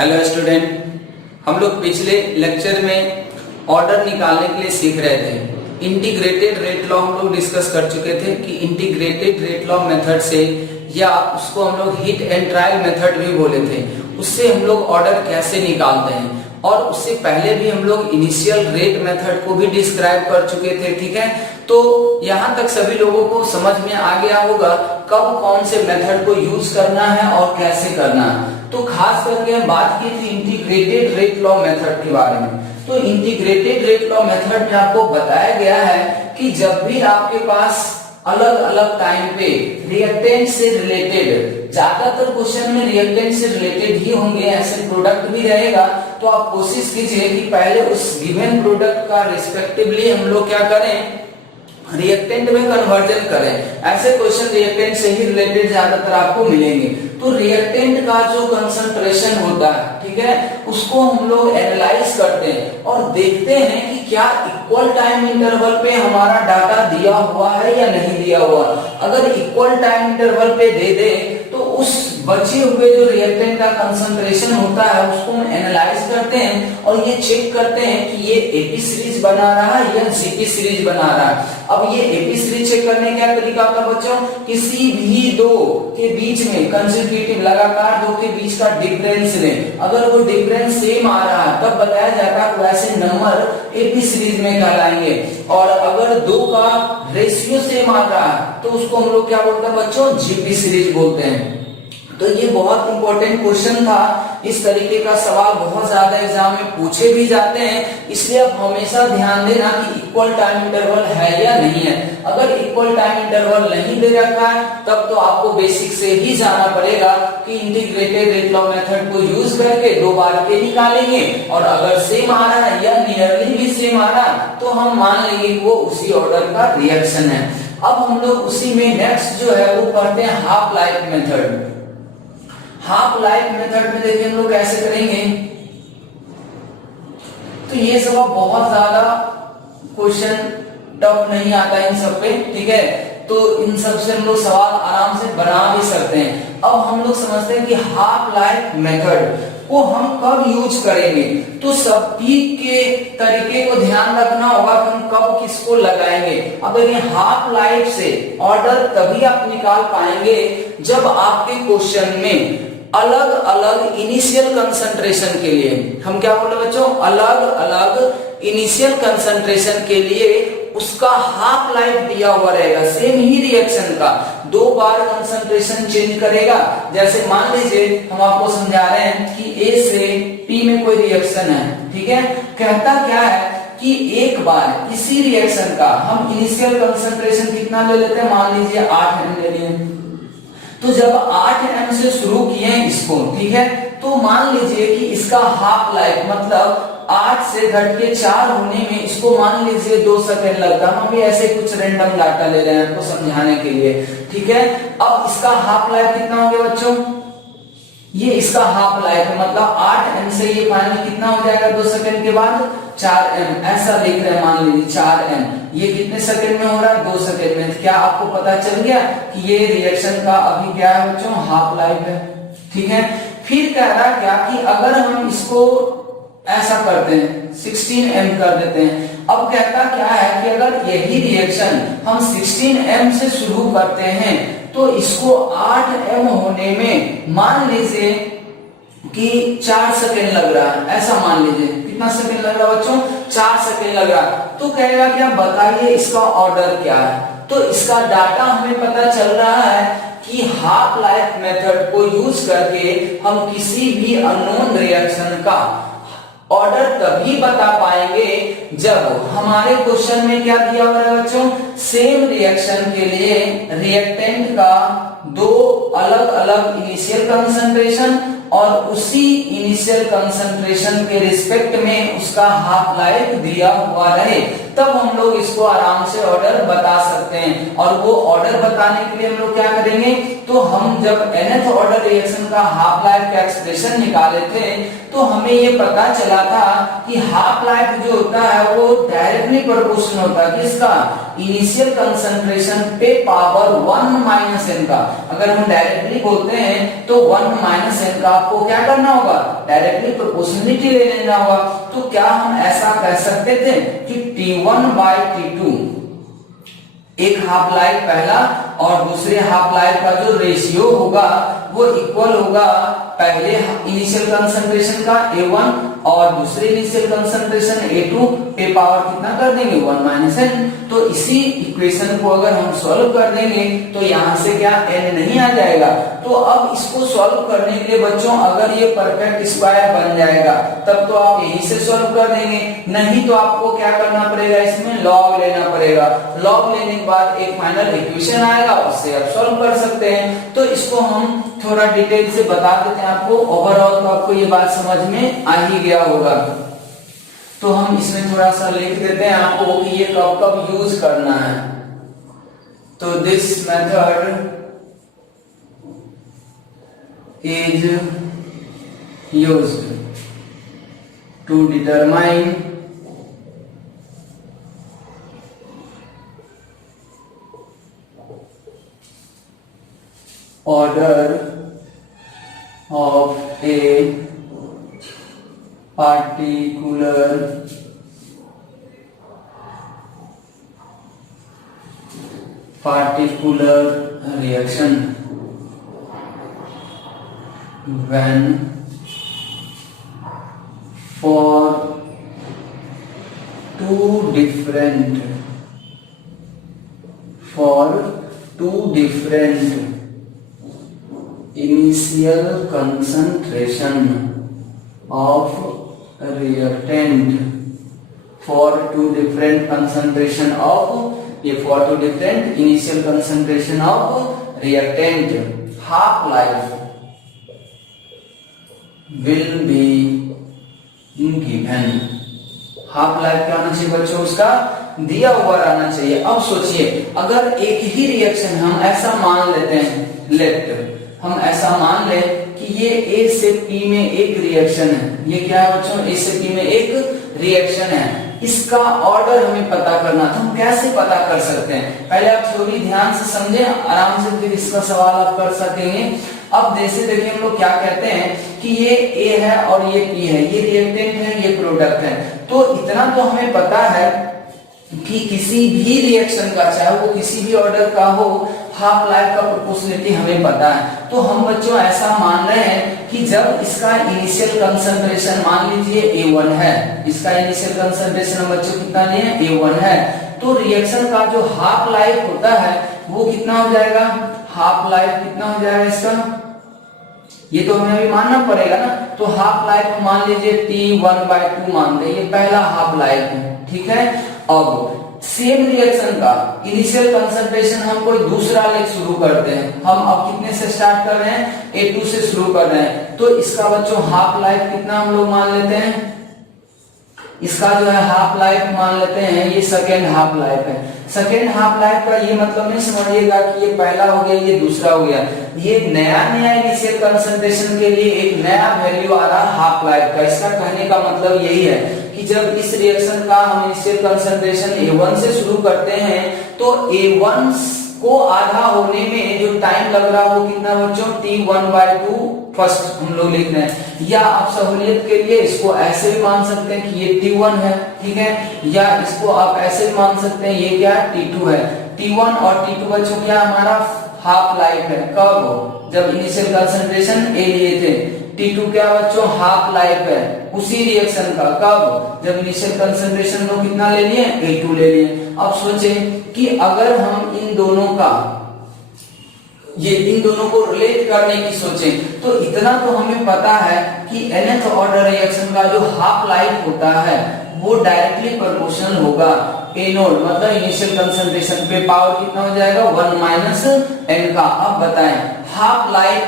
Hello student, हम लोग पिछले लेक्चर में ऑर्डर निकालने के लिए सीख रहे थे। इंटीग्रेटेड रेट लॉ हम लोग डिस्कस कर चुके थे कि इंटीग्रेटेड रेट लॉ मेथड से, या उसको हम लोग हिट एंड ट्रायल मेथड भी बोले थे, उससे हम लोग ऑर्डर कैसे निकालते हैं। और उससे पहले भी हम लोग इनिशियल रेट मेथड को भी डिस्क्राइब कर चुके थे। ठीक है, तो यहाँ तक सभी लोगों को समझ में आ गया होगा कब कौन से मेथड को यूज करना है और कैसे करना है। तो खास करके हम बात की थी इंटीग्रेटेड रेट लॉ मेथड के बारे में। तो इंटीग्रेटेड रेट लॉ मेथड में आपको बताया गया है कि जब भी आपके पास अलग अलग टाइम पे रिएक्टेंट से रिलेटेड, ज्यादातर क्वेश्चन में रिएक्टेंट से रिलेटेड ही होंगे, ऐसे प्रोडक्ट भी रहेगा, तो आप कोशिश कीजिए कि पहले उस गिवन प्रोडक्ट का रिस्पेक्टिवली हम लोग क्या करें, रिएक्टेंट में कन्वर्जन करें। ऐसे क्वेश्चन रिएक्टेंट से ही रिलेटेड ज्यादातर आपको मिलेंगे। तो रिएक्टेंट का जो कंसंट्रेशन होता है, ठीक है, उसको हम लोग एनालाइज करते हैं और देखते हैं कि क्या इक्वल टाइम इंटरवल पे हमारा डाटा दिया हुआ है या नहीं दिया हुआ। अगर इक्वल टाइम इंटरवल पे दे दे तो उस बचे हुए जो रिएक्टेंट का कंसंट्रेशन होता है उसको हम एनालाइज करते हैं और ये चेक करते हैं कि ये एपी सीरीज बना रहा है या जीपी सीरीज बना रहा है। अब ये एपी सीरीज चेक करने का तरीका होता है बच्चों, किसी भी दो के बीच में कंसेक्यूटिव लगातार दो के बीच का डिफरेंस लें। अगर वो डिफरेंस सेम आ रहा है तब बताया जाता है वैसे नंबर एपी सीरीज में कहलाएंगे। और अगर दो का रेशियो सेम आ रहा है तो उसको हम लोग क्या बोलते हैं बच्चों, जीपी सीरीज बोलते हैं। तो ये बहुत इंपॉर्टेंट क्वेश्चन था। इस तरीके का सवाल बहुत ज्यादा एग्जाम में पूछे भी जाते हैं, इसलिए आप हमेशा ध्यान देना कि इक्वल टाइम इंटरवल है या नहीं है। अगर इक्वल टाइम इंटरवल नहीं दे रखा है तब तो आपको बेसिक से ही जाना पड़ेगा कि इंटीग्रेटेड रेट लॉ मेथड को यूज करके दो बार के निकालेंगे, और अगर सेम आ रहा है या नियरली भी सेम आ रहा है तो हम मान लेंगे कि वो उसी ऑर्डर का रिएक्शन है। अब हम लोग उसी में नेक्स्ट जो है वो पढ़ते हैं half life method. Half life method में देखिए हम लोग कैसे करेंगे। तो ये सब बहुत ज्यादा क्वेश्चन टफ नहीं आता इन सब पे, ठीक है, तो इन सब से हम लोग सवाल आराम से बना भी सकते हैं। अब हम लोग समझते हैं कि हाफ लाइफ मेथड को हम कब यूज करेंगे। तो सभी के तरीके को ध्यान रखना होगा कि हम कब किसको लगाएंगे। अब देखिए हाफ लाइफ से ऑर्डर तभी आप निकाल पाएंगे जब आपके क्वेश्चन में अलग अलग इनिशियल कंसंट्रेशन के लिए, हम क्या बोल रहे बच्चों, अलग अलग इनिशियल कंसंट्रेशन के लिए उसका हाफ लाइफ दिया हुआ रहेगा, सेम ही रिएक्शन का दो बार कंसंट्रेशन चेंज करेगा। जैसे मान लीजिए हम आपको समझा रहे हैं कि ए से पी में कोई रिएक्शन है, ठीक है, कहता क्या है कि एक बार इसी रिएक्शन का हम इनिशियल कंसंट्रेशन कितना ले लेते हैं, मान लीजिए 8 एम ले लिए। तो जब 8 एम से शुरू किए इसको, ठीक है, तो मान लीजिए कि इसका हाफ लाइफ मतलब 8 से घट के 4 होने में इसको मान लीजिए 2 सेकंड लगता है। हम भी ऐसे कुछ रैंडम डाटा ले रहे हैं आपको समझाने के लिए, ठीक है। अब इसका हाफ लाइफ कितना हो गया बच्चों, ये इसका हाफ लाइफ है, मतलब 8 एम से ये फाइनल कितना हो जाएगा 2 सेकंड के बाद 4 एम, ऐसा लिख रहे हैं, मान लीजिए 4 एम। ये कितने सेकंड में हो रहा है, 2 सेकंड में। क्या आपको पता चल गया कि ये रिएक्शन का अभी क्या है बच्चों, हाफ लाइफ है, ठीक है। फिर कह रहा क्या कि अगर हम इसको ऐसा करते हैं 16 एम कर देते हैं। अब कहता क्या है कि अगर यही रिएक्शन हम 16 एम से शुरू करते हैं तो इसको 8 एम होने में मान लीजिए कि 4 सेकंड लग रहा है, ऐसा मान लीजिए। कितना सेकंड लग रहा है बच्चों, 4 सेकंड लग रहा है। तो कहेगा क्या, बताइए इसका ऑर्डर क्या है। तो इसका डाटा हमें पता चल रहा है कि हाफ लाइफ मेथड को यूज करके हम किसी भी अननोन रिएक्शन का ऑर्डर तभी बता पाएंगे जब हमारे क्वेश्चन में क्या दिया हुआ है बच्चों, सेम रिएक्शन के लिए रिएक्टेंट का दो अलग अलग इनिशियल कंसंट्रेशन और उसी इनिशियल कंसंट्रेशन के रिस्पेक्ट में उसका हाफ लाइफ दिया हुआ रहे। तब हम लोग इसको आराम से ऑर्डर बता सकते हैं। और वो ऑर्डर बताने के लिए हम लोग क्या करेंगे, तो हम जब nth ऑर्डर रिएक्शन का हाफ लाइफ का एक्सप्रेशन निकाले थे तो हमें ये पता चला था कि हाफ लाइफ जो होता है वो डायरेक्टली प्रोपोर्शनल होता है किसका, इनिशियल कंसंट्रेशन पे पावर 1 माइनस एन का। अगर हम डायरेक्टली बोलते हैं तो 1 माइनस एन का आपको क्या करना होगा, डायरेक्टली प्रोपोर्शनलिटी ले लेना होगा। तो क्या हम ऐसा कह सकते थे कि T1 बाय T2 एक हाफ लाइफ पहला और दूसरे हाफ लाइफ का जो रेशियो होगा वो इक्वल होगा पहले इनिशियल कंसंट्रेशन का A1 और दूसरे इनिशियल कंसंट्रेशन A2 पे पावर कितना कर देंगे 1 माइनस एन। तो इसी इक्वेशन को अगर हम सॉल्व कर देंगे तो यहाँ से क्या n नहीं आ जाएगा। तो अब इसको सॉल्व करने के लिए बच्चों अगर ये परफेक्ट स्क्वायर बन जाएगा तब तो आप यहीं से सॉल्व कर देंगे, नहीं तो आपको क्या करना पड़ेगा, इसमें लॉग लेना पड़ेगा। लॉग लेने के बाद एक फाइनल इक्वेशन आएगा, उससे आप सॉल्व कर सकते हैं। तो इसको हम थोड़ा डिटेल से बता देते हैं आपको, ओवरऑल तो आपको ये बात समझ में आ ही गया होगा। तो हम इसमें थोड़ा सा लिख देते हैं आपको कि ये कब कब यूज करना है। तो this method is used to determine order of a particular reaction when for two different initial concentration of reactant for two different concentration initial concentration of reactant, half life will be given। Half life क्या होना चाहिए बच्चों, उसका दिया हुआ रहना चाहिए। अब सोचिए अगर एक ही रिएक्शन हम ऐसा मान लेते हैं, हम ऐसा मान ले कि ये A से P में एक रिएक्शन है, ये क्या है बच्चों, A से P में एक रिएक्शन है, इसका ऑर्डर हमें पता करना। तो हम कैसे पता कर सकते हैं, पहले आप थोड़ी ध्यान से समझें, आराम से फिर इसका सवाल आप कर सकेंगे। अब जैसे देखिए हम लोग क्या कहते हैं कि ये A है और ये P है, ये रिएक्टेंट है, ये प्रोडक्ट है। तो इतना तो हमें पता है कि किसी भी रिएक्शन का, चाहे वो किसी भी ऑर्डर का हो, हाफ लाइफ का प्रोपोर्शनलिटी हमें पता है। तो हम बच्चों ऐसा मान रहे हैं कि जब इसका इनिशियल कंसंट्रेशन मान लीजिए A1 है, इसका इनिशियल कंसंट्रेशन हम बच्चों कितना लिए A1 है, तो रिएक्शन का जो हाफ लाइफ होता है वो कितना हो जाएगा, हाफ लाइफ कितना हो जाएगा इसका, ये तो हमें अभी मानना पड़ेगा ना। तो हाफ लाइफ मान लीजिए T1/2 मान दे, ये पहला हाफ लाइफ है, ठीक है। अब सेम रिएक्शन का इनिशियल कंसंट्रेशन हम कोई दूसरा लेख शुरू करते हैं, हम अब कितने से स्टार्ट कर रहे हैं, A2 से शुरू कर रहे हैं। तो इसका बच्चों हाफ लाइफ कितना हम लोग मान लेते हैं, इसका जो है हाफ लाइफ मान लेते हैं, ये सेकेंड हाफ लाइफ है। सेकेंड हाफ लाइफ का ये मतलब नहीं समझिएगा कि ये पहला हो गया ये दूसरा हो गया, ये नया इनिशियल कंसंट्रेशन के लिए एक नया वैल्यू आ रहा हाफ लाइफ का। इसका कहने का मतलब यही है कि जब इस रिएक्शन का हम इनिशियल कंसंट्रेशन A1 से शुरू करते हैं तो A1 को आधा होने में जो टाइम लग रहा है वो कितना बच्चों, T1/2 फर्स्ट हम लोग लिख रहे हैं। या आप सहूलियत के लिए इसको ऐसे भी मान सकते हैं कि ये T1 है, ठीक है, या इसको आप ऐसे भी मान सकते हैं ये क्या है, T2 है। T1 और T2 बच्चों क्या हमारा हाफ लाइफ है, कब, जब इनिशियल कंसंट्रेशन A लिए थे। T2 क्या बच्चों, हाफ लाइफ है उसी रिएक्शन का, कब, जब इनिशियल कंसंट्रेशन को कितना ले लिए, A2 ले लिए। अब सोचें कि अगर हम इन दोनों को रिलेट करने की सोचें तो इतना तो हमें पता है कि nth ऑर्डर रिएक्शन का जो हाफ लाइफ होता है वो डायरेक्टली प्रोपोर्शनल होगा A0, मतलब इनिशियल कंसंट्रेशन पे पावर कितना हो जाएगा 1 माइनस n का। अब बताएं हाफ लाइफ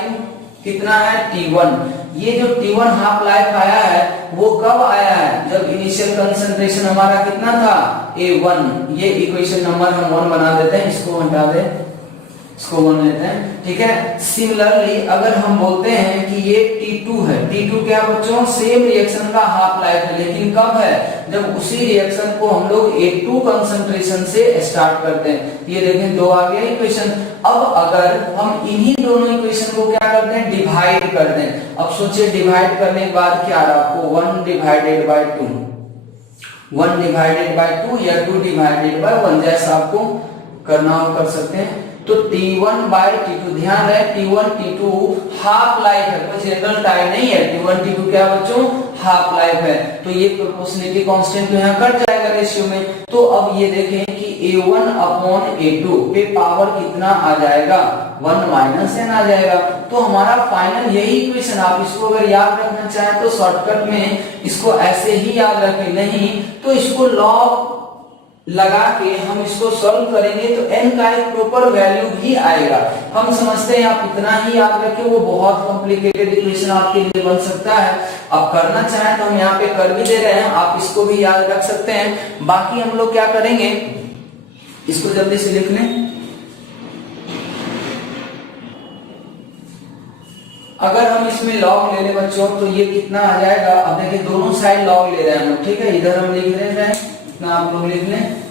कितना है T1, ये जो T1 हाफ लाइफ आया है वो कब आया है, जब इनिशियल कंसंट्रेशन हमारा कितना था A1। ये इक्वेशन नंबर हम 1 बना देते हैं, इसको हटा दे, इसको 1 लेते हैं, ठीक है। सिमिलरली अगर हम बोलते हैं कि ये T2 है, T2 क्या बच्चों, सेम रिएक्शन का हाफ लाइफ है, लेकिन कब है, जब उसी रिएक्शन को हम लोग A2 कंसंट्रेशन से स्टार्ट करते हैं। ये देखें 2 आ गया इक्वेशन। अब अगर हम इन्हीं दोनों इक्वेशन को क्या करते हैं, डिवाइड कर दें। अब सोचिए डिवाइड करने के बाद क्या रहा आपको, 1 डिवाइडेड बाय 2, 1 डिवाइडेड बाय 2 या 2 डिवाइडेड बाय 1, जैसा आपको करना हो कर सकते हैं। तो T1 बाय T2, ध्यान रहे T1 T2 हाफ लाइफ है, कोई जनरल टाइम नहीं है। T1 T2 क्या बच्चों, हाफ लाइफ है। तो ये प्रोपोर्शनलिटी कांस्टेंट तो यहाँ कट जाएगा रेशियो में। तो अब ये देखें कि A1 अपॉन A2 पे पावर कितना आ जाएगा, 1 माइनस n आ जाएगा। तो हमारा फाइनल यही इक्वेशन, आप इसको अगर याद रखना चाहें तो शॉर्टकट में इसको ऐसे ही याद रखें, नहीं तो इसको लॉग लगा के हम इसको सॉल्व करेंगे तो n का एक प्रॉपर वैल्यू भी आएगा। हम समझते हैं आप इतना ही याद रखें, वो बहुत कॉम्प्लिकेटेड इक्वेशन आपके लिए बन सकता है। आप करना चाहें तो हम यहाँ पे कर भी दे रहे हैं, आप इसको भी याद रख सकते हैं। बाकी हम लोग क्या करेंगे, इसको जल्दी से लिख लें। अगर हम इसमें लॉग ले लें बच्चों तो ये कितना आ जाएगा, अब देखिए दोनों साइड लॉग ले रहे हैं हम, ठीक है। इधर हम लिख रहे हैं, इतना आप लोग लिख लें।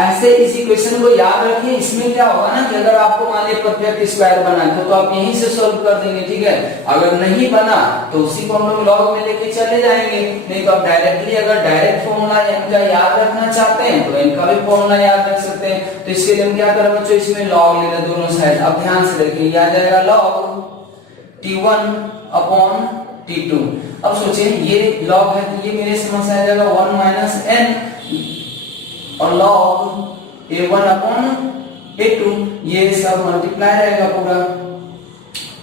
ऐसे इस इक्वेशन को याद रखिए। इसमें क्या होगा ना कि अगर आपको मान लीजिए परफेक्ट स्क्वायर बना है तो आप यहीं से सॉल्व कर देंगे, ठीक है। अगर नहीं बना तो उसी को हम लोग लॉग में लेके चले जाएंगे। नहीं तो आप डायरेक्टली अगर डायरेक्ट फॉर्मूला इनका याद रखना चाहते हैं तो इनका भी फॉर्मूला याद रख सकते हैं। तो इसके लिए हम क्या करें बच्चों, इसमें लॉग ले लें दोनों साइड। अब ध्यान से देखिए, आ जाएगा लॉग T1 अपॉन T2। अब सोचिए ये लॉग है तो ये मेरे समझ से आ जाएगा 1 माइनस n, और लॉग A1 अपॉन A2, ये सब मल्टीप्लाई रहेगा पूरा।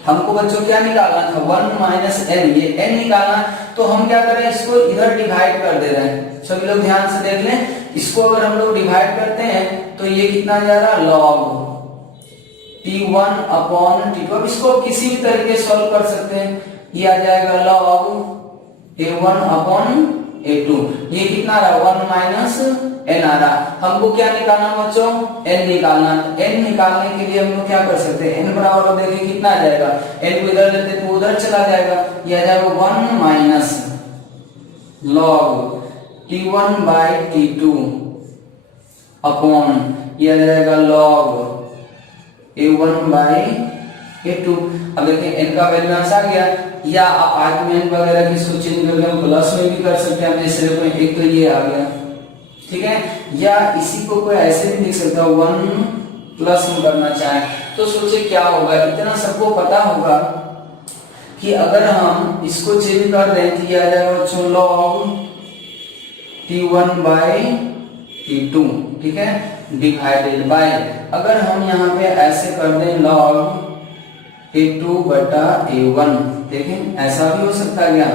हमको बच्चों क्या निकालना था, 1 माइनस n, ये n निकालना। तो हम क्या करें, इसको इधर डिवाइड कर दे रहे हैं। सभी लोग ध्यान से देख लें, इसको अगर हम लोग डिवाइड करते हैं तो ये कितना जा रहा है, लॉग T1 अपॉन T2। अब इसको किसी भी तरीके से सॉल्व कर सकते हैं, ये आ जाएगा लॉग A1 अपॉन A2। ये कितना रहा, 1 माइनस n आ रहा। हमको क्या निकालना बच्चों, n निकालना। n निकालने के लिए हम लोग क्या कर सकते हैं, n बराबर देखिए कितना आ जाएगा, n को इधर लेते तो उधर चला जाएगा, ये आ जाएगा 1 minus log T1 bye T2 upon, ये आ जाएगा लॉग A1 बाय A2। अब देखिए n का वैल्यू आ गया, या आप आर्गुमेंट वगैरह की इसको चेंज करके हम प्लस में भी कर सकते हैं। जैसे देखो एक तो ये आ गया, ठीक है, या इसी को कोई ऐसे भी लिख सकता है 1 प्लस में करना चाहे तो। सोचिए क्या होगा, इतना सबको पता होगा कि अगर हम इसको चेंज कर दें तो ये आ जाएगा बच्चों लॉग T1 बाय T2, ठीक है, डिवाइडेड बाय, अगर हम यहाँ पे ऐसे कर दें लॉग A2 बटा A1, देखें ऐसा भी हो सकता है क्या।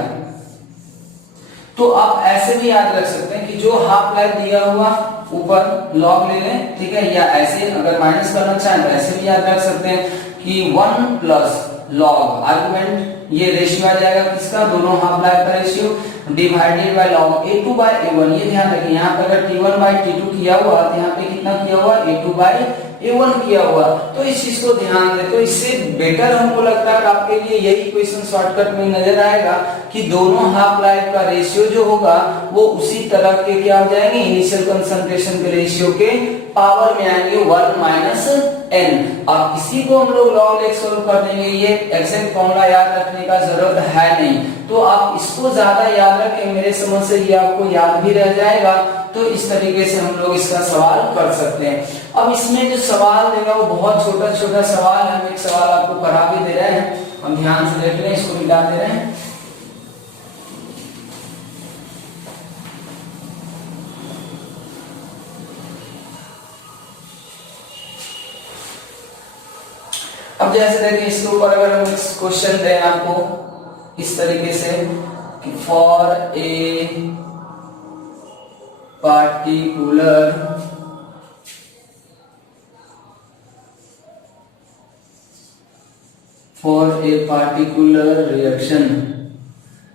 तो आप ऐसे भी याद रख सकते हैं कि जो हाफ लाइफ दिया हुआ ऊपर लॉग ले लें, ठीक है, या ऐसे अगर माइनस करना चाहें तो ऐसे भी याद रख सकते हैं कि 1 प्लस लॉग आर्गुमेंट, ये रेशियो आ जाएगा किसका, दोनों हाफ लाइफ का ratio, divided by log A2 by A1। ये ध्यान रखिए, यहाँ पे अगर T1 बाय T2 किया हुआ तो यहाँ पे कितना किया हुआ, A2 बाय A1 किया हुआ। तो इस चीज को ध्यान दें। तो इससे बेटर हमको लगता है कि आपके लिए यही क्वेश्चन शॉर्टकट में नजर आएगा कि दोनों हाफ लाइफ का रेशियो जो होगा वो उसी तरह के क्या हो जाएंगे, इनिशियल कंसंट्रेशन के रेशियो के पावर में आएंगे 1 माइनस n। अब इसी को हम लोग लॉग लेके सॉल्व कर देंगे, ये एग्जैक्ट फॉर्मूला याद रखने का जरूरत है नहीं। तो आप इसको ज्यादा याद रखें, मेरे समझ से ये आपको याद भी रह जाएगा। तो इस तरीके से हम लोग इसका सवाल कर सकते हैं। अब इसमें जो सवाल देगा वो बहुत छोटा छोटा सवाल है, हम एक सवाल आपको करा भी दे रहे हैं, हम ध्यान से देख लें, इसको मिटा दे रहे हैं। अब जैसे देखिए इसके ऊपर अगर हम क्वेश्चन दें आपको इस तरीके से कि for a particular for a particular reaction.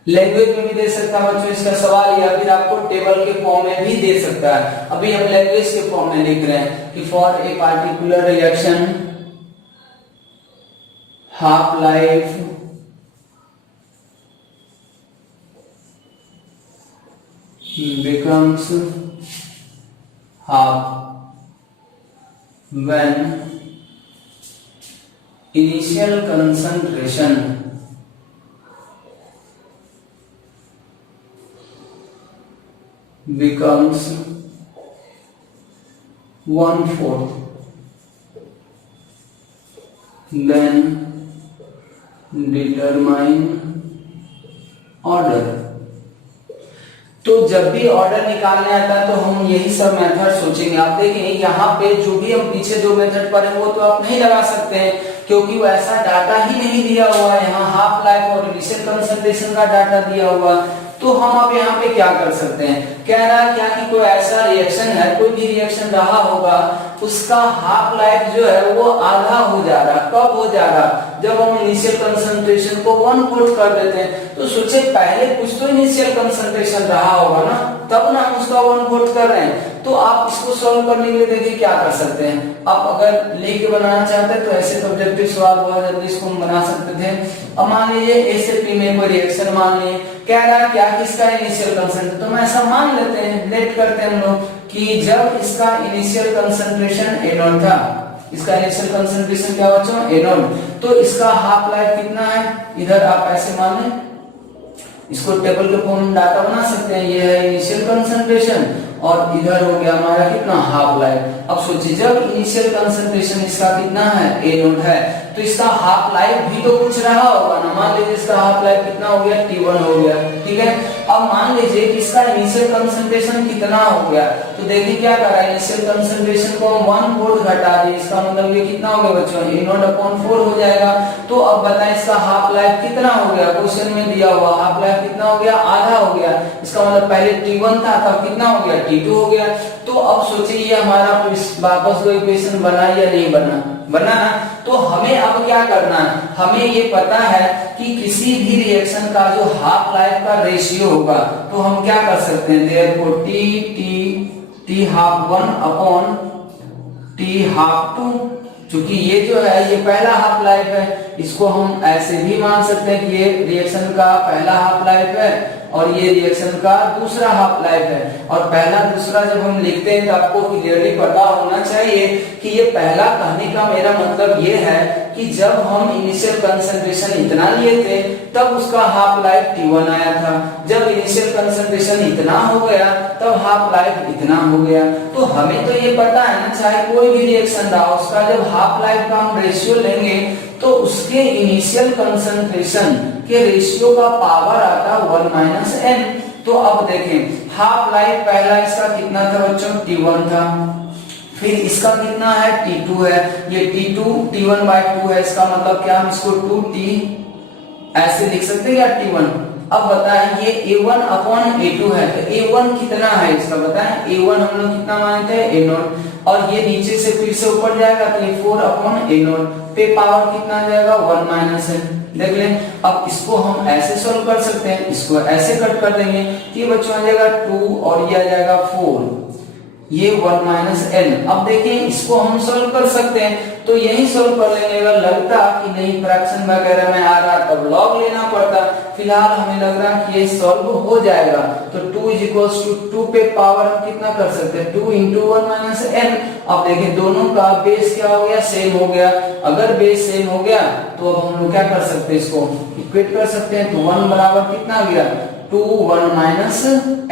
Language में भी दे सकता है बच्चों इसका सवाल, या फिर आपको टेबल के फॉर्म में भी दे सकता है। अभी हम लैंग्वेज के फॉर्म में लिख रहे हैं कि for a particular reaction half life becomes half when initial concentration becomes 1/4, then determine order। तो जब भी ऑर्डर निकालने आता है तो हम यही सब मेथड सोचेंगे। आप देखें यहाँ पे जो भी हम पीछे जो मेथड पढ़े वो तो आप नहीं लगा सकते हैं, क्योंकि वो ऐसा डाटा ही नहीं दिया हुआ है। यहाँ हाफ लाइफ और इनिशियल कंसंट्रेशन का डाटा दिया हुआ। तो हम अब यहाँ पे क्या कर सकते हैं, कह रहा है क्या कि कोई ऐसा रिएक्शन है, कोई भी रिएक्शन रहा होगा, उसका हाफ लाइफ जो है वो आधा हो जा रहा। कब हो जा रहा, जब हम इनिशियल कंसंट्रेशन को 1/4 कर देते हैं। तो सोचे पहले कुछ तो इनिशियल कंसंट्रेशन रहा होगा ना, तब ना हम उसका 1/4 कर रहे हैं। तो आप इसको सॉल्व करने के लिए देखिए क्या कर सकते हैं। आप अगर लेके बनाना चाहते हैं तो ऐसे तो ऑब्जेक्टिव सवाल बहुत जल्दी इसको हम बना सकते थे। अब मान लीजिए ए से पी में कोई रिएक्शन मान लीजिए, कह रहा है क्या कि इसका इनिशियल कंसंट्रेशन, तो हम ऐसा मान लेते हैं, लेट करते हैं हम लोग कि जब इसका इनिशियल कंसंट्रेशन A0 था, इसका इनिशियल कंसंट्रेशन क्या बच्चों A0, तो इसका हाफ लाइफ कितना है, इधर आप ऐसे मान लें, इसको टेबल के फॉर्म में डाटा बना सकते हैं। ये है इनिशियल कंसंट्रेशन और इधर हो गया हमारा कितना हाफ लाइफ। अब सोचिए जब इनिशियल कंसंट्रेशन इसका कितना है A0 है, तो इसका हाफ लाइफ भी तो कुछ रहा होगा ना। मान लीजिए इसका हाफ लाइफ कितना हो गया T1 हो गया, ठीक है। अब मान लीजिए कि इसका इनिशियल कंसंट्रेशन कितना हो गया, तो देखिए क्या कर रहा है, इनिशियल कंसंट्रेशन को हम 1/4 घटा दिए, इसका मतलब ये कितना हो गया बच्चों A0/4 हो जाएगा। तो अब बताएं इसका हाफ लाइफ कितना हो गया, क्वेश्चन में दिया हुआ हाफ लाइफ कितना हो गया, आधा हो गया। इसका मतलब पहले T1 था, तब कितना हो गया T2 हो गया। तो अब सोचिए ये हमारा वापस वो इक्वेशन बना या नहीं बना, बना ना। तो हमें अब क्या करना है, हमें ये पता है कि किसी भी रिएक्शन का जो हाफ लाइफ का रेशियो होगा, तो हम क्या कर सकते हैं, therefore T half 1 upon T half 2, क्योंकि ये जो है ये पहला हाफ लाइफ है, इसको हम ऐसे भी मान सकते हैं कि ये रिएक्शन का पहला हाफ लाइफ है और ये रिएक्शन का दूसरा हाफ लाइफ है। और पहला दूसरा जब हम लिखते हैं तो आपको क्लियरली पता होना चाहिए कि ये पहला कहने का मेरा मतलब ये है कि जब हम इनिशियल कंसंट्रेशन इतना लिए थे तब उसका हाफ लाइफ T1 आया था, जब इनिशियल कंसंट्रेशन इतना हो गया तब हाफ लाइफ इतना हो गया। तो हमें तो ये पता है ना, चाहे कोई भी रिएक्शन रहा उसका जब हाफ लाइफ का हम रेशियो लेंगे तो उसके इनिशियल कंसंट्रेशन के रेशियो का पावर आता 1 - n। तो अब देखें हाफ लाइफ पहला इसका कितना था बच्चों, T1 था, फिर इसका कितना है T2 है, ये T2 T1/2 है। इसका मतलब क्या, हम इसको 2T ऐसे लिख सकते हैं या T1। अब बताएं ये A1 अपॉन A2 है, तो A1 कितना है इसका बताएं, A1 हम लोग कितना मानते हैं A0, और ये नीचे से फिर से ऊपर जाएगा तो ये 4 अपॉन A0 पे पावर कितना आ जाएगा 1 - n। देख लें, अब इसको हम ऐसे सॉल्व कर सकते हैं, इसको ऐसे कट कर देंगे, ये बच्चों आ जाएगा 2 और ये आ जाएगा 4, ये 1 - n। अब देखिए इसको हम सॉल्व कर सकते हैं, तो यही सॉल्व कर लेंगे। अगर लगता कि नहीं फ्रैक्शन वगैरह में आ रहा तब लॉग लेना पड़ता, फिलहाल हमें लग रहा कि ये सॉल्व हो जाएगा। तो 2 = 2 पे पावर हम कितना कर सकते हैं, 2 × 1 - n। अब देखिए दोनों का बेस क्या हो गया, सेम हो गया। अगर बेस सेम हो गया तो अब हम लोग क्या कर सकते हैं, इसको इक्वेट कर सकते हैं। तो 1 बराबर कितना गया 2 1 -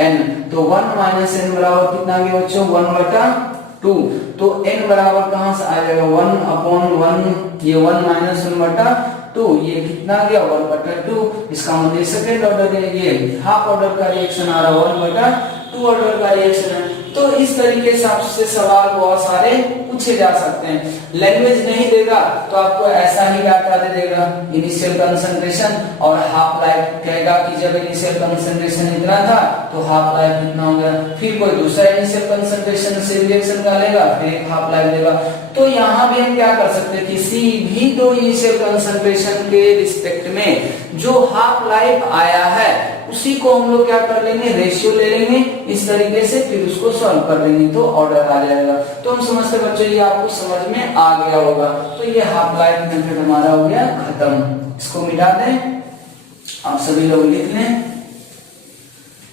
n, तो 1 - n बराबर कितना गया बच्चों 1/2। तो n बराबर कहां से आ जाएगा 1 अपॉन 1, ये 1 - 1/2, ये कितना गया 1/2। इसका मतलब सेकंड ऑर्डर है, ये हाफ ऑर्डर का रिएक्शन आ रहा है 1/2 ऑर्डर का रिएक्शन है। तो इस तरीके से आपसे सवाल बहुत सारे पूछे जा सकते हैं। लैंग्वेज नहीं देगा तो आपको ऐसा ही डाटा दे देगा, इनिशियल कंसंट्रेशन और हाफ लाइफ कहेगा कि जब इनिशियल कंसंट्रेशन इतना था तो हाफ लाइफ इतना हो गया, फिर कोई दूसरा इनिशियल कंसंट्रेशन से रिएक्शन निकालेगा, फिर एक हाफ लाइफ देगा। तो यहाँ भी हम क्या कर सकते हैं, किसी भी दो इनिशियल कंसंट्रेशन के रिस्पेक्ट में जो हाफ लाइफ आया है उसी को हम लोग क्या कर लेंगे, रेशियो ले लेंगे इस तरीके से, फिर उसको सॉल्व कर लेंगे तो ऑर्डर आ जाएगा। तो हम समझते बच्चों ये आपको समझ में आ गया होगा। तो ये हाफ लाइफ मेथड हमारा हो गया खत्म, इसको मिटा दें, आप सभी लोग लिख लें।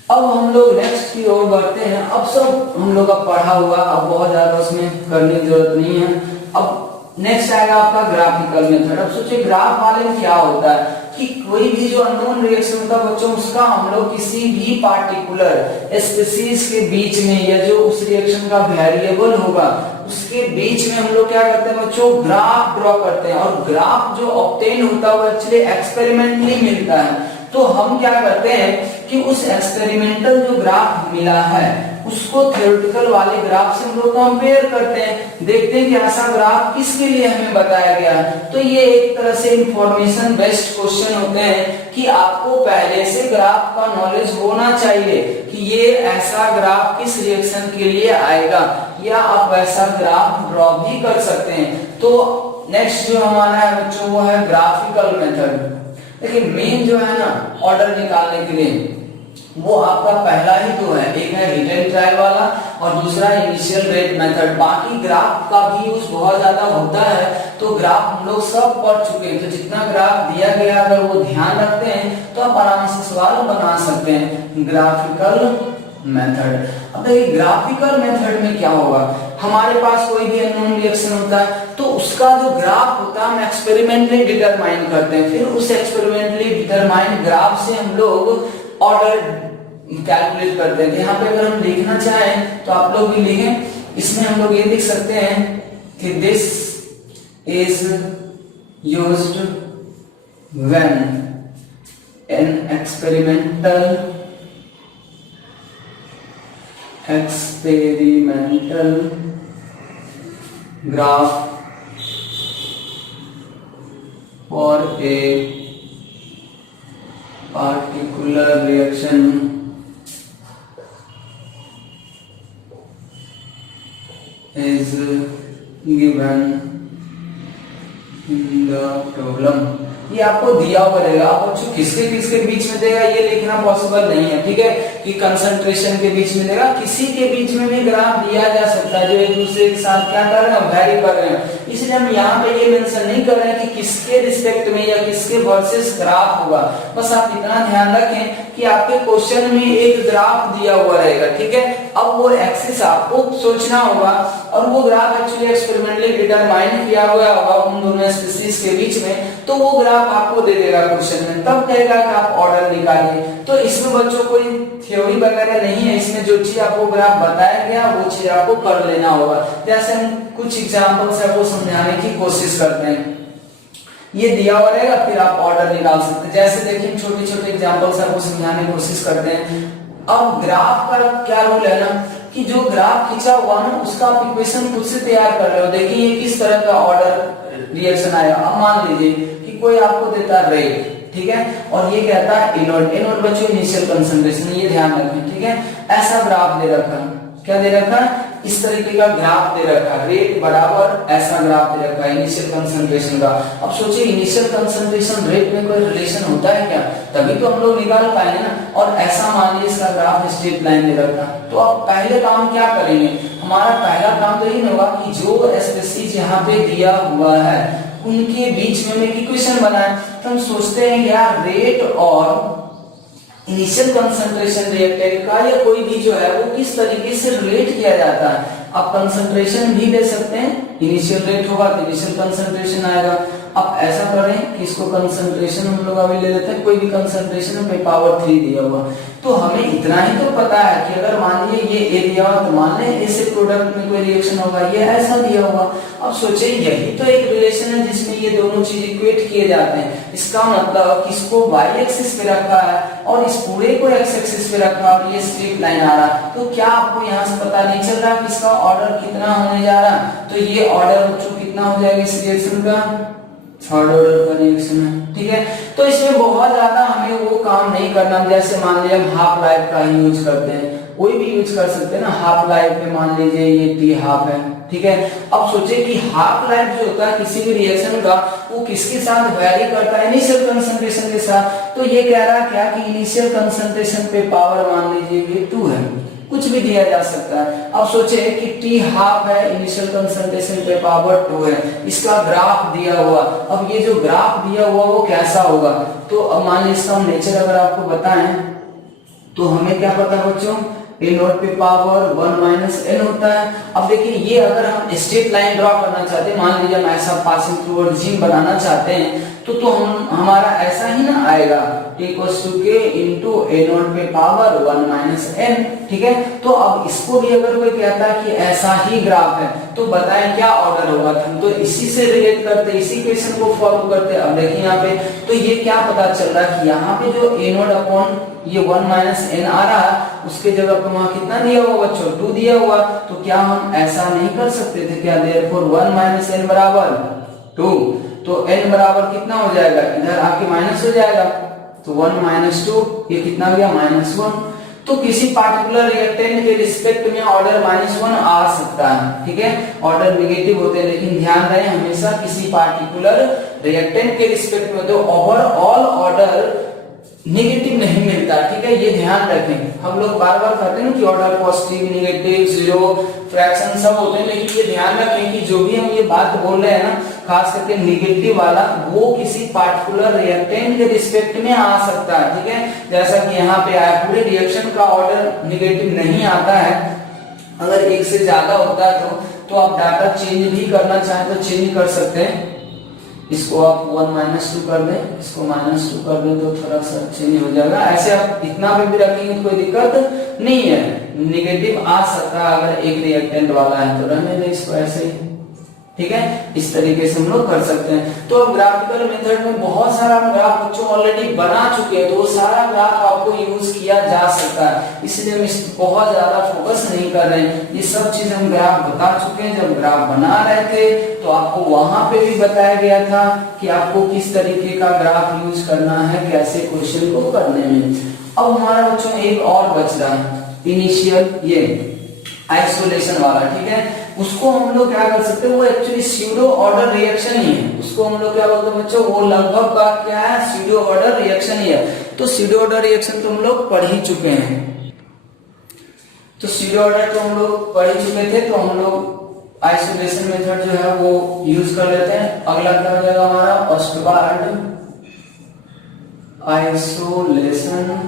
अब हम लोग नेक्स्ट की ओर बढ़ते हैं। अब सब हम लोग का पढ़ा हुआ, अब बहुत ज्यादा उसमें करने की जरूरत नहीं है। अब नेक्स्ट आएगा आपका ग्राफिकल मेथड। अब सोचिए ग्राफ वाले में क्या होता है कि कोई भी जो अननोन रिएक्शन होता है बच्चों, उसका हम लोग किसी भी पार्टिकुलर स्पीशीज के बीच में या जो उस रिएक्शन का वेरिएबल होगा उसके बीच में हम लोग क्या करते हैं बच्चों, ग्राफ ड्रॉ करते हैं। और ग्राफ जो ऑब्टेन होता है वो एक्चुअली एक्सपेरिमेंटली मिलता है। तो हम क्या करते हैं कि उस एक्सपेरिमेंटल जो ग्राफ मिला है उसको थ्योरेटिकल वाले ग्राफ से हम लोग कंपेयर करते हैं, देखते हैं कि ऐसा ग्राफ किसके लिए हमें बताया गया है। तो ये एक तरह से इंफॉर्मेशन बेस्ड क्वेश्चन होते हैं कि आपको पहले से ग्राफ का नॉलेज होना चाहिए कि ये ऐसा ग्राफ किस रिएक्शन के लिए आएगा, या आप वैसा ग्राफ ड्रॉ भी कर सकते हैं। तो नेक्स्ट जो हमारा है बच्चों वो है ग्राफिकल मेथड। लेकिन मेन जो है ना ऑर्डर निकालने के लिए वो आपका पहला ही तो है, एक है हिट एंड ट्रायल वाला और दूसरा इनिशियल रेट मेथड। बाकी ग्राफ का भी यूज बहुत ज्यादा होता है, तो ग्राफ हम लोग सब पढ़ चुके हैं। तो जितना ग्राफ दिया गया अगर वो ध्यान रखते हैं तो आप आराम से सवाल बना सकते हैं। ग्राफिकल मेथड, अब देखिए ग्राफिकल मेथड में क्या होगा, हमारे पास कोई भी अननोन रिएक्शन होता है तो उसका जो ग्राफ होता है हम एक्सपेरिमेंटली डिटरमाइन करते हैं, फिर उस एक्सपेरिमेंटली डिटरमाइन ग्राफ से हम लोग ऑर्डर कैलकुलेट करते हैं। यहाँ पे अगर हम लिखना चाहें तो आप लोग भी लिखें, इसमें हम लोग ये लिख सकते हैं कि this is used when an experimental graph for a particular reaction is given in the problem। ये आपको दिया हुआ रहेगा, आप बच्चों किसके किसके बीच में देगा ये लिखना पॉसिबल नहीं है, ठीक है, कि कंसंट्रेशन के बीच में देगा, किसी के बीच में भी ग्राफ दिया जा सकता है जो एक दूसरे के साथ क्या कर रहे हैं, वैरी कर रहे हैं। इसलिए हम यहाँ पे ये मेंशन नहीं कर रहे हैं कि किसके रिस्पेक्ट में या किसके वर्सेस ग्राफ होगा। बस आप इतना ध्यान रखें कि आपके क्वेश्चन में एक ग्राफ दिया हुआ रहेगा, ठीक है। अब वो एक्सिस आपको सोचना होगा और वो ग्राफ एक्चुअली एक्सपेरिमेंटली डिटरमाइन किया हुआ होगा उन दोनों स्पीशीज के बीच में, तो वो ग्राफ आपको दे देगा क्वेश्चन में, तब कहेगा कि आप ऑर्डर निकालिए। तो इसमें बच्चों कोई थ्योरी वगैरह नहीं है, इसमें जो चीज आपको ग्राफ बताया गया वो चीज आपको कर लेना होगा। जैसे हम कुछ एग्जांपल से आपको समझाने की कोशिश करते हैं, ये दिया हुआ रहेगा फिर आप ऑर्डर निकाल सकते हैं। जैसे देखिए छोटे छोटे एग्जांपल से आपको समझाने की कोशिश करते हैं। अब ग्राफ का क्या रूल है ना कि जो ग्राफ खींचा हुआ ना उसका आप इक्वेशन खुद से तैयार कर रहे हो। देखिए ये किस तरह का ऑर्डर रिएक्शन आएगा। अब मान लीजिए कि कोई आपको देता है रेट, ठीक है, और ये कहता है इनोड। इनोड बच्चों इनिशियल कंसंट्रेशन, ये ध्यान रखें, ठीक है। ऐसा ग्राफ दे रखा है, क्या दे रखा है, इस तरीके का ग्राफ दे रखा है, रेट बराबर ऐसा ग्राफ दे रखा है इनिशियल कंसंट्रेशन का। अब सोचिए इनिशियल कंसंट्रेशन रेट में कोई रिलेशन होता है क्या, तभी तो हम लोग निकाल पाएंगे ना। और ऐसा मान लीजिए इसका ग्राफ स्ट्रेट लाइन दे रखा है, तो अब पहले काम क्या करेंगे, हमारा पहला काम तो ये होगा कि जो स्पीशीज यहाँ पे दिया हुआ है उनके बीच में एक इक्वेशन बनाए। तो हम सोचते हैं यार रेट और इनिशियल कंसंट्रेशन रिएक्टेंट का या कोई भी जो है वो किस तरीके से रिलेट किया जाता है। आप कंसंट्रेशन भी ले सकते हैं, इनिशियल रेट होगा तो इनिशियल कंसंट्रेशन आएगा। अब ऐसा करें कि इसको कंसंट्रेशन हम लोग अभी ले लेते हैं, कोई भी कंसंट्रेशन पे पावर 3 दिया हुआ, तो हमें इतना ही तो पता है कि अगर मान लीजिए ये ए दिया हुआ तो मान लें ए से प्रोडक्ट में कोई रिएक्शन होगा, ये ऐसा दिया हुआ। अब सोचिए यही तो एक रिलेशन है जिसमें ये दोनों चीज इक्वेट किए जाते हैं। इसका मतलब किसको वाई एक्सिस पे रखा है और इस पूरे को एक्स एक्सिस पे रखा और ये स्ट्रेट लाइन आ रहा है। तो क्या आपको यहाँ से पता नहीं चल रहा कि इसका ऑर्डर कितना होने जा रहा है? तो ये ऑर्डर बच्चों कितना हो जाएगा इस रिएक्शन का? थर्ड ऑर्डर का रिएक्शन है, ठीक है। तो इसमें बहुत ज्यादा हमें वो काम नहीं करना। जैसे मान लीजिए हम हाफ लाइफ का ही यूज करते हैं, कोई भी यूज कर सकते हैं ना। हाफ लाइफ में मान लीजिए ये टी हाफ है, ठीक है। अब सोचिए कि हाफ लाइफ जो होता है किसी भी रिएक्शन का वो किसके साथ वैरी करता है? इनिशियल कंसंट्रेशन के साथ। तो ये कह रहा है क्या कि इनिशियल कंसंट्रेशन पे पावर मान लीजिए ये 2 है, कुछ भी दिया जा सकता है। अब सोचे कि टी हाफ है, इनिशियल कंसंट्रेशन पे पावर 2 है, इसका ग्राफ दिया हुआ। अब ये जो ग्राफ दिया हुआ वो कैसा होगा? तो अब मान लीजिए इसका हम नेचर अगर आपको बताएं तो हमें क्या पता बच्चों? ए नॉट पे पावर 1 माइनस एन होता है। अब देखिए ये अगर हम स्ट्रेट लाइन ड्रॉ करना चाहते हैं, मान लीजिए हम ऐसा पासिंग थ्रू ओरिजिन बनाना चाहते हैं तो हम हमारा ऐसा ही ना आएगा, t इक्वल्स टू के इंटू ए नॉट पे पावर 1 माइनस एन, ठीक है। तो अब इसको भी अगर कोई कहता है कि ऐसा ही ग्राफ है तो बताएं क्या ऑर्डर होगा? हम तो इसी से रिलेट करते, इसी क्वेश्चन को फॉलो करते। अब देखिए यहाँ पे तो ये क्या पता चल रहा है कि यहाँ पे जो ए नॉट अपॉन ये 1 माइनस एन आ रहा है उसके जगह पे वहां कितना दिया हुआ बच्चों? 2 दिया हुआ। तो क्या हम ऐसा नहीं कर सकते थे क्या? देयरफॉर 1 माइनस एन बराबर 2, तो n बराबर कितना हो जाएगा? इधर आके माइनस हो जाएगा, तो 1 माइनस 2 ये कितना गया? -1। तो किसी पार्टिकुलर रिएक्टेंट के रिस्पेक्ट में ऑर्डर -1 आ सकता है, ठीक है। ऑर्डर नेगेटिव होते हैं लेकिन ध्यान रहे हमेशा किसी पार्टिकुलर रिएक्टेंट के रिस्पेक्ट में तो ओवरऑल ऑर्डर नेगेटिव नहीं मिलता, ठीक है। ये ध्यान रखें। हम लोग बार बार कहते हैं कि order positive, negative, zero, fraction सब होते हैं, लेकिन ये ध्यान रखें कि जो भी हम ये बात बोल रहे हैं ना, खास करके नेगेटिव वाला, वो किसी पार्टिकुलर रिएक्टेंट के रिस्पेक्ट में आ सकता है, ठीक है। जैसा कि यहाँ पे आया, पूरे रिएक्शन का ऑर्डर नेगेटिव नहीं आता है। अगर एक से ज्यादा होता है तो आप डाटा चेंज भी करना चाहें तो चेंज कर सकते हैं। इसको आप 1 माइनस 2 कर दें, इसको -2 कर दें तो थोड़ा सा चेंज हो जाएगा। ऐसे आप इतना भी रखेंगे तो कोई दिक्कत नहीं है। नेगेटिव आ सकता है अगर एक रिएक्टेंट वाला है तो रहने दें इसको ऐसे ही, ठीक है। इस तरीके से हम लोग कर सकते हैं। तो अब ग्राफिकल मेथड में बहुत सारा ग्राफ बच्चों ऑलरेडी बना चुके हैं, तो वो सारा ग्राफ आपको यूज किया जा सकता है, इसलिए हम इस बहुत ज्यादा फोकस नहीं कर रहे हैं। ये सब चीज हम ग्राफ बता चुके हैं। जब ग्राफ बना रहे थे तो आपको वहां पे भी बताया गया था कि आपको किस तरीके का ग्राफ यूज करना है कैसे क्वेश्चन को करने में। अब हमारा बच्चों एक और बच रहा है, इनिशियल ये आइसोलेशन वाला, ठीक है। उसको हम लोग क्या कर सकते हैं? वो एक्चुअली स्यूडो ऑर्डर रिएक्शन ही है। उसको हम लोग क्या बोलते हैं बच्चों? वो लगभग का क्या है? स्यूडो ऑर्डर रिएक्शन ही है। तो स्यूडो ऑर्डर रिएक्शन तो हम लोग पढ़ ही चुके हैं। तो स्यूडो ऑर्डर तो हम लोग पढ़ ही चुके थे, तो हम लोग आइसोलेशन मेथड जो है वो यूज कर लेते हैं। अगला क्या हो जाएगा हमारा? ऑस्टबार्ड आइसोलेशन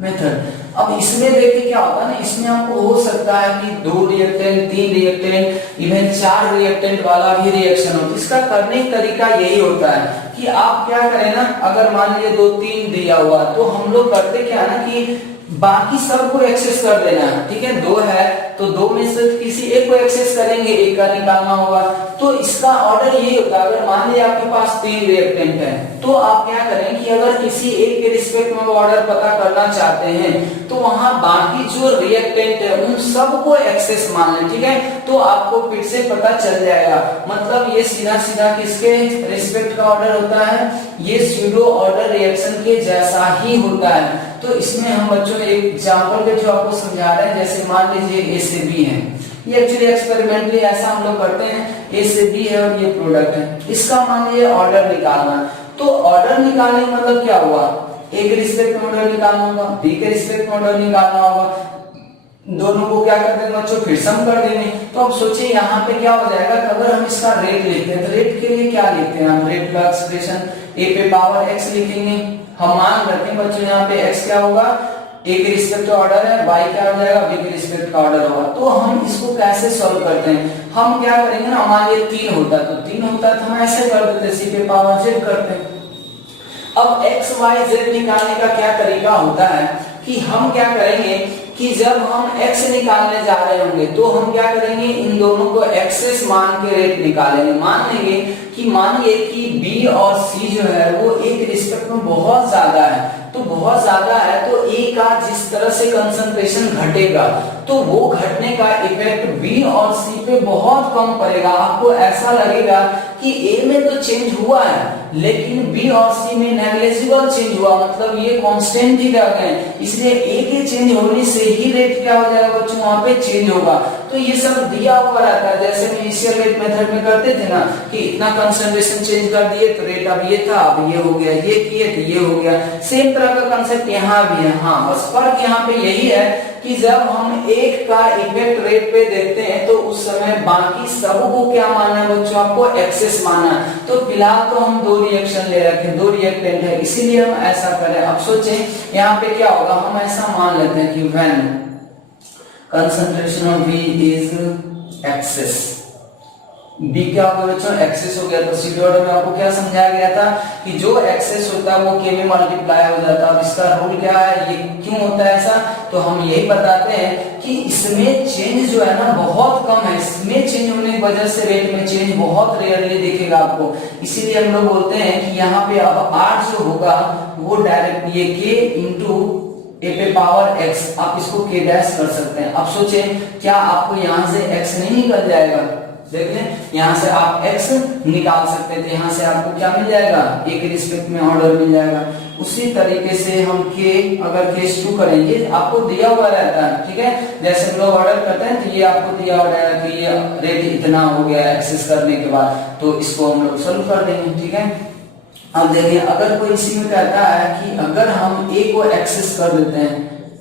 मेथड। अब इसमें देखिए क्या होता है ना, इसमें आपको हो सकता है कि 2 रिएक्टेंट, 3 रिएक्टेंट, इवन 4 रिएक्टेंट वाला भी रिएक्शन हो। इसका करने का तरीका यही होता है कि आप क्या करें ना, अगर मान लीजिए 2-3 दिया हुआ तो हम लोग करते क्या ना कि बाकी सबको एक्सेस कर देना है, ठीक है। 2 है तो 2 में से किसी एक को एक्सेस करेंगे, एक का निकालना होगा। तो इसका ऑर्डर यही होता है। अगर मान लीजिए आपके पास 3 रिएक्टेंट है तो आप क्या करें कि अगर किसी एक के रिस्पेक्ट में वो ऑर्डर पता करना चाहते हैं तो वहां बाकी जो रिएक्टेंट है उन सबको एक्सेस मान लें, ठीक है। तो आपको फिर से पता चल जाएगा। मतलब ये सीधा सीधा किसके रिस्पेक्ट का ऑर्डर होता है? ये स्यूडो ऑर्डर रिएक्शन के जैसा ही होता है। तो इसमें हम बच्चों एक एग्जांपल के जो आपको समझा रहे हैं, जैसे मान लीजिए ए से बी है। ये एक्चुअली एक्सपेरिमेंटली ऐसा हम लोग करते हैं, ए से बी है और ये प्रोडक्ट है। इसका मान लीजिए ऑर्डर निकालना। तो ऑर्डर निकालने का मतलब क्या हुआ? ए के रिस्पेक्ट में ऑर्डर निकालना होगा, बी के रिस्पेक्ट में ऑर्डर निकालना होगा। दोनों को क्या करते हैं बच्चों? फिर सम कर देंगे। तो अब सोचिए यहाँ पे क्या हो जाएगा कि अगर हम इसका रेट लिखते हैं तो रेट के लिए क्या लिखते हैं हम? रेट का एक्सप्रेशन ए पे पावर एक्स लिखेंगे। हम मान रखते हैं बच्चों यहाँ पे एक्स क्या होगा? ए के रिस्पेक्ट का ऑर्डर है, वाई क्या हो जाएगा? बी के रिस्पेक्ट का ऑर्डर होगा। तो हम इसको कैसे सॉल्व करते हैं? हम क्या करेंगे ना, हमारे 3 होता है तो 3 होता है तो हम ऐसे कर देते, सी पे पावर जेड करते हैं। अब एक्स वाई जेड निकालने का क्या तरीका होता है कि हम क्या करेंगे कि जब हम x निकालने जा रहे होंगे तो हम क्या करेंगे, इन दोनों को एक्सेस मान के रेट निकालेंगे। मानिए कि b और c जो है वो एक रिस्पेक्ट में बहुत ज्यादा है, तो बहुत ज्यादा है तो a का जिस तरह से कंसंट्रेशन घटेगा तो वो घटने का इफेक्ट b और c पे बहुत कम पड़ेगा। आपको ऐसा लगेगा कि a में तो चेंज हुआ है लेकिन b और c में नेग्लिजिबल चेंज हुआ, मतलब ये कांस्टेंट ही रह गए, इसलिए a के चेंज होने से ही रेट क्या हो जाएगा बच्चों, वहां पे चेंज होगा। तो ये सब दिया हुआ रहता है, जैसे हम इनिशियल रेट मेथड में करते थे ना कि इतना कंसंट्रेशन चेंज कर दिए तो रेट अब ये था, अब ये हो गया, ये किए तो ये हो गया। सेम तरह का कंसेप्ट यहाँ भी है। हाँ, बस फर्क यहाँ पे यही है कि जब हम एक का इफेक्ट रेट पे देखते हैं तो उस समय बाकी सबको क्या मानना है बच्चों, आपको एक्सेस मानना है। तो फिलहाल तो हम दो रिएक्शन ले रखे, दो रिएक्टेंट है, इसीलिए हम ऐसा करें। अब सोचें यहाँ पे क्या होगा, हम ऐसा मान लेते हैं कि when concentration of B is excess, B क्या हो गया बच्चों, एक्सेस हो गया। तो सीधे ऑर्डर में आपको क्या समझाया गया था कि जो एक्सेस होता है वो K में मल्टीप्लाई हो जाता है। अब इसका रूल क्या है, ये क्यों होता है ऐसा, तो हम यही बताते हैं कि इसमें चेंज जो है ना बहुत कम है, इसमें चेंज होने की वजह से रेट में चेंज बहुत रेयरली दिखेगा आपको। इसीलिए हम लोग बोलते हैं कि यहाँ पे अब R जो होगा वो डायरेक्ट ये K इंटू ए पे पावर x, आप इसको k डैश कर सकते हैं। अब सोचें क्या आपको यहाँ से x नहीं निकल जाएगा, देख लें यहाँ से आप x निकाल सकते थे, यहाँ से आपको क्या मिल जाएगा, एक रिस्पेक्ट में ऑर्डर मिल जाएगा। उसी तरीके से हम k अगर केस 2 करेंगे, आपको दिया हुआ रहता है, ठीक है, जैसे हम लोग ऑर्डर करते हैं तो ये आपको दिया हुआ है कि ये रेट इतना हो गया एक्सेस करने के बाद, तो इसको हम लोग सोल्व कर देंगे, ठीक है। अब देखिए अगर कोई इसी में कहता है कि अगर हम a को एक्सेस कर देते हैं,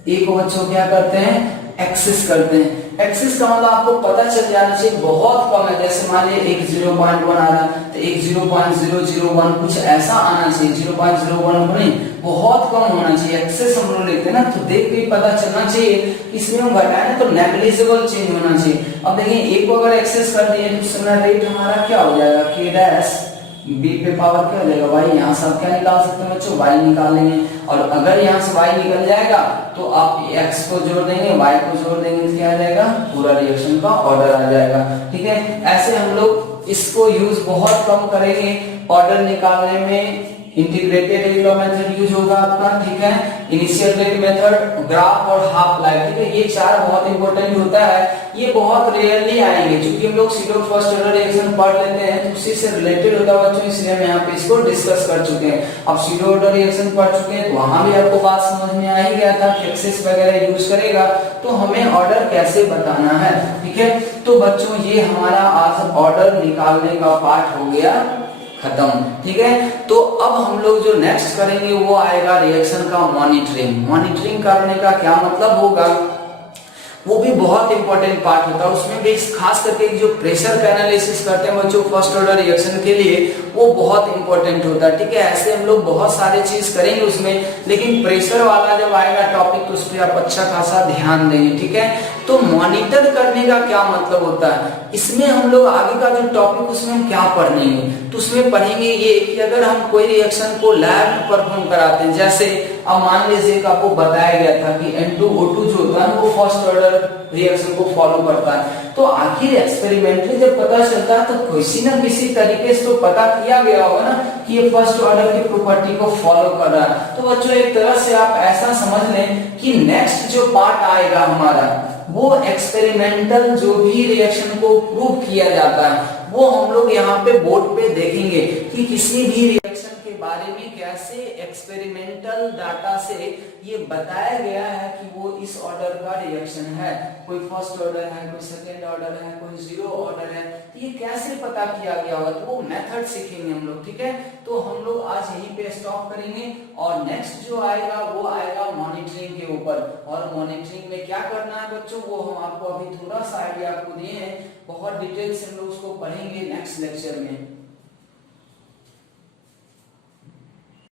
a को बच्चों क्या करते हैं, एक्सेस करते हैं। एक्सेस का मतलब आपको पता चल जाना चाहिए बहुत कम है, जैसे मान लीजिए एक 0.1 आ रहा है तो एक 0.001 कुछ ऐसा आना चाहिए, 0.01 नहीं, बहुत कम होना चाहिए। एक्सेस हम लोग लेते हैं ना तो देख के पता चलना चाहिए, इसमें हम घटाएं तो नेग्लिजिबल चेंज होना चाहिए। अब देखिए a को अगर एक्सेस कर दिए तो समय रेट हमारा क्या हो जाएगा, k डैश b पे पावर क्या हो जाएगा y, यहाँ से आप क्या निकाल सकते हैं बच्चों, y निकाल लेंगे। और अगर यहाँ से y निकल जाएगा तो आप x को जोड़ देंगे, y को जोड़ देंगे तो क्या आ जाएगा, पूरा रिएक्शन का ऑर्डर आ जाएगा, ठीक है। ऐसे हम लोग इसको यूज बहुत कम करेंगे ऑर्डर निकालने में। Integrated rate law method use होगा आपका, ठीक है, इनिशियल रेट मेथड, ग्राफ और हाफ लाइफ, ठीक है। ये चार बहुत इंपॉर्टेंट होता है, ये बहुत रेयरली आएंगे क्योंकि हम लोग सीधे फर्स्ट ऑर्डर रिएक्शन पढ़ लेते हैं तो उसी से रिलेटेड होता है बच्चों, इसलिए हम यहाँ पे इसको डिस्कस कर चुके हैं। अब सीधे ऑर्डर रिएक्शन पढ़ चुके हैं तो वहां भी आपको बात समझ में आ ही गया था कि एक्सेस वगैरह यूज करेगा तो हमें ऑर्डर कैसे बताना है, ठीक है। तो बच्चों ये हमारा आज ऑर्डर निकालने का पार्ट हो गया खत्म, ठीक है। तो अब हम लोग जो नेक्स्ट करेंगे वो आएगा रिएक्शन का मॉनिटरिंग। मॉनिटरिंग करने का क्या मतलब होगा, वो भी बहुत इंपॉर्टेंट पार्ट होता है। उसमें भी खास करके जो प्रेशर का एनालिसिस करते हैं बच्चों फर्स्ट ऑर्डर रिएक्शन के लिए, वो बहुत इंपॉर्टेंट होता है, ठीक है। ऐसे हम लोग बहुत सारे चीज करेंगे उसमें, लेकिन प्रेशर वाला जब आएगा टॉपिक तो उस पर आप अच्छा खासा ध्यान देंगे, ठीक है। तो मॉनिटर करने का क्या मतलब होता है, इसमें हम लोग आगे का जो टॉपिक उसमें हम क्या पढ़ेंगे, तो उसमें पढ़ेंगे ये कि अगर हम कोई रिएक्शन को लैब में परफॉर्म कराते हैं, जैसे अब मान लीजिए कि आपको बताया गया था कि N2O2 जो होता है वो फर्स्ट ऑर्डर रिएक्शन को फॉलो करता है, तो आखिर एक्सपेरिमेंटली जब पता चलता है तो किसी न किसी तरीके से तो पता किया गया होगा ना कि ये फर्स्ट ऑर्डर की प्रॉपर्टी को फॉलो कर रहा है। तो बच्चों एक तरह से आप ऐसा समझ लें कि नेक्स्ट जो पार्ट आएगा हमारा वो एक्सपेरिमेंटल जो भी रिएक्शन को प्रूव किया जाता है वो हम लोग यहाँ पे बोर्ड पे देखेंगे कि किसी भी रिएक्शन के बारे में कैसे एक्सपेरिमेंटल डाटा से ये बताया गया है कि वो इस ऑर्डर का रिएक्शन है, कोई फर्स्ट ऑर्डर है, कोई सेकेंड ऑर्डर है, कोई जीरो ऑर्डर है, तो ये कैसे पता किया गया होगा, तो वो मेथड सीखेंगे हम लोग, ठीक है। तो हम लोग आज यहीं पे स्टॉप करेंगे और नेक्स्ट जो आएगा वो आएगा मॉनिटरिंग के ऊपर। और मॉनिटरिंग में क्या करना है बच्चों वो हम आपको अभी थोड़ा सा आइडिया आपको दिए हैं, बहुत डिटेल से हम लोग उसको पढ़ेंगे नेक्स्ट लेक्चर में।